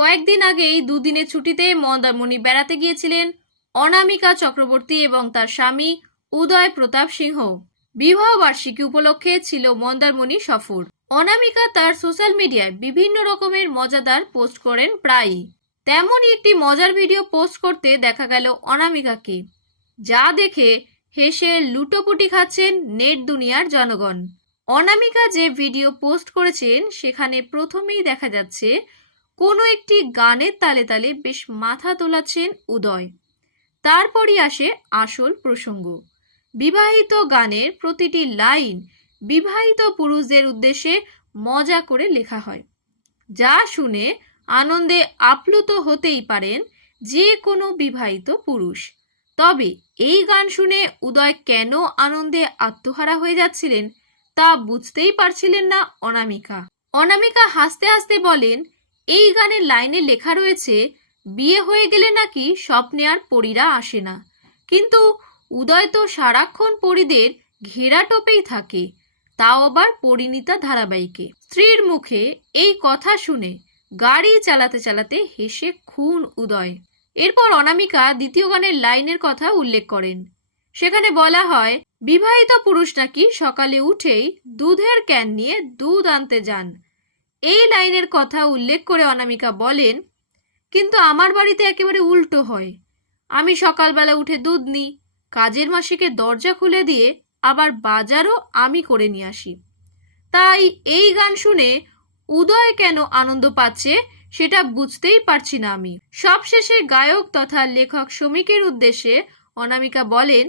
কয়েকদিন আগেই দুদিনের ছুটিতে মন্দারমণি বেড়াতে গিয়েছিলেন অনামিকা চক্রবর্তী এবং তার স্বামী উদয় প্রতাপ সিংহ। বিবাহ বার্ষিকী উপলক্ষে ছিল মন্দারমণি সফর। অনামিকা তার সোশ্যাল মিডিয়ায় বিভিন্ন রকমের মজাদার পোস্ট করেন প্রায়ই। তেমনই একটি মজার ভিডিও পোস্ট করতে দেখা গেল অনামিকাকে। যা দেখে হেসে লুটোপুটি খাচ্ছেন নেট দুনিয়ার জনগণ। অনামিকা যে ভিডিও পোস্ট করেছেন, সেখানে প্রথমেই দেখা যাচ্ছে কোনো একটি গানের তালে তালে বেশ মাথা তোলাচ্ছেন উদয়। তারপরই আসে আসল প্রসঙ্গ। বিবাহিত গানের প্রতিটি লাইন বিবাহিত পুরুষদের উদ্দেশ্যে মজা করে লেখা হয়। যা শুনে আনন্দে আপ্লুত হতেই পারেন যে কোনো বিবাহিত পুরুষ। তবে এই গান শুনে উদয় কেন আনন্দে আত্মহারা হয়ে যাচ্ছিলেন তা বুঝতেই পারছিলেন না অনামিকা। অনামিকা হাসতে হাসতে বলেন এই গানের লাইনে লেখা রয়েছে, বিয়ে হয়ে গেলে নাকি স্বপ্নে আর পরীরা আসে না। কিন্তু উদয় তো সারাক্ষণ পরীদের ঘেরা টোপেই থাকে, তাও আবার পরিণীতা ধারাবাহিকে। স্ত্রীর মুখে এই কথা শুনে গাড়ি চালাতে চালাতে হেসে খুন উদয়। এরপর অনামিকা দ্বিতীয় গানের লাইনের কথা উল্লেখ করেন। সেখানে বলা হয়, বিবাহিত পুরুষ নাকি সকালে উঠেই দুধের ক্যান নিয়ে দুধ আনতে যান। এই লাইনের কথা উল্লেখ করে অনামিকা বলেন, কিন্তু আমার বাড়িতে একেবারে উল্টো হয়। আমি সকালবেলা উঠে দুধ নিই, কাজের মাসিকে দরজা খুলে দিয়ে আবার বাজারও আমি করে নিয়ে আসি। তাই এই গান শুনে উদয় কেন আনন্দ পাচ্ছে সেটা বুঝতেই পারছি না আমি। সবশেষে গায়ক তথা লেখক শ্রমিকের উদ্দেশ্যে অনামিকা বলেন,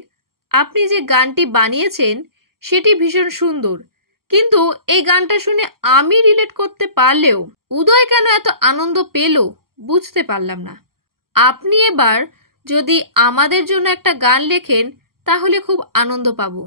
আপনি যে গানটি বানিয়েছেন, সেটি ভীষণ সুন্দর। কিন্তু এই গানটা শুনে আমি রিলেট করতে পারলেও উদয় কেন এত আনন্দ পেল বুঝতে পারলাম না। আপনি এবার যদি আমাদের জন্য একটা গান লেখেন, তাহলে খুব আনন্দ পাবো।